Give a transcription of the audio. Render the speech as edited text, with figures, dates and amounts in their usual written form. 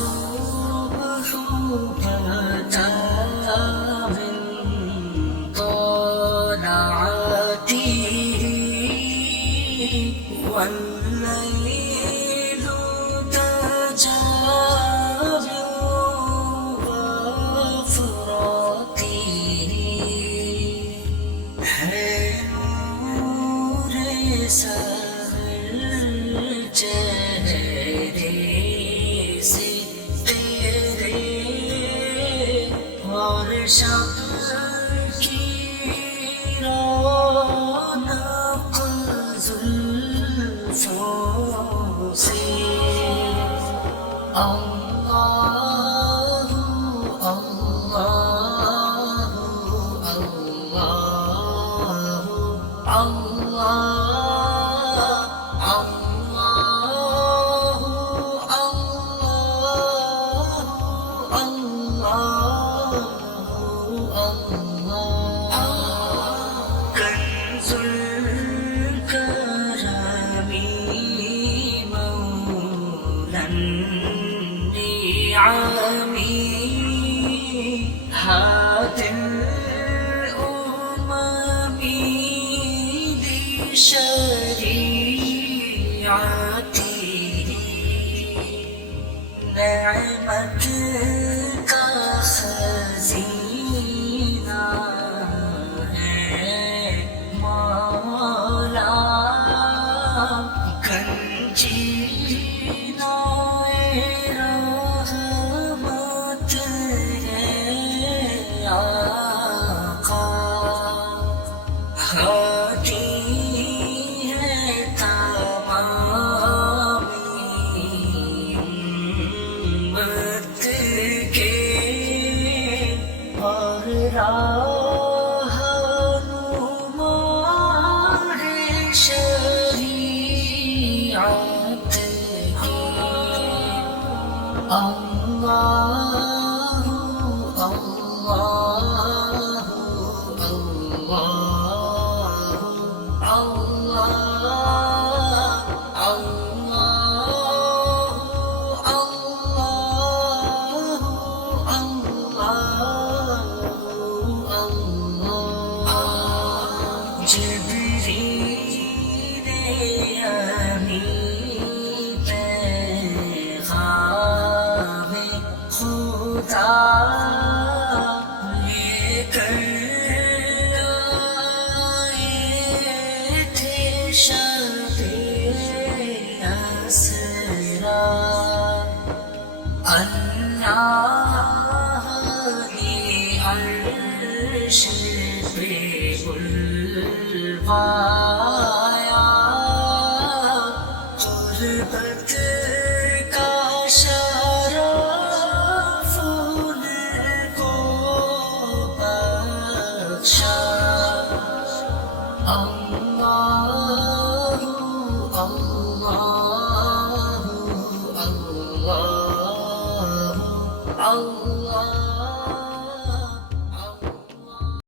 الصبح بدا من طلعته والليل دجى من غفرته ہے نور سحر چہرے سے تیرے اور شب کی رونق زلفوں سے اللہ اللہ کنز الکرم مولا النعم هادي الأمم لشريعته نعمتك خزینہ ہے مولا گنجینہ رحمت ہے آقا ہادی ہے تمامی امت کے اور رہنما ہے شریعت کی اللہ جبریل امین پیغام خدا لے کر آئے تھے شب اسرا اللہ نے عرش پہ بلوایا قربت کا شرف ان کو بخشا